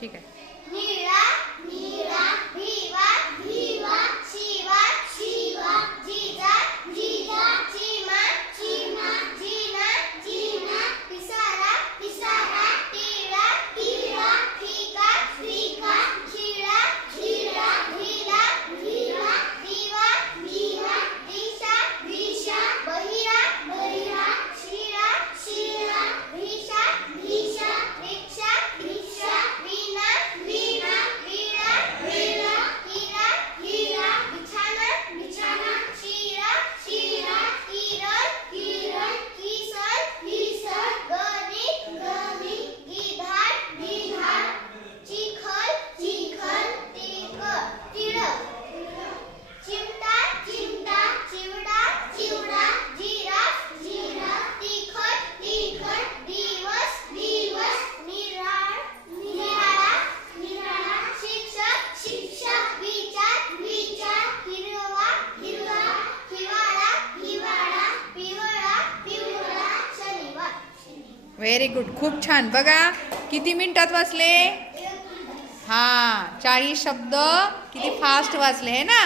ठीक आहे. Very good खूप छान. बघा किती मिनिटात वाचले? हां चाळीस शब्द किती फास्ट वाचले हे ना?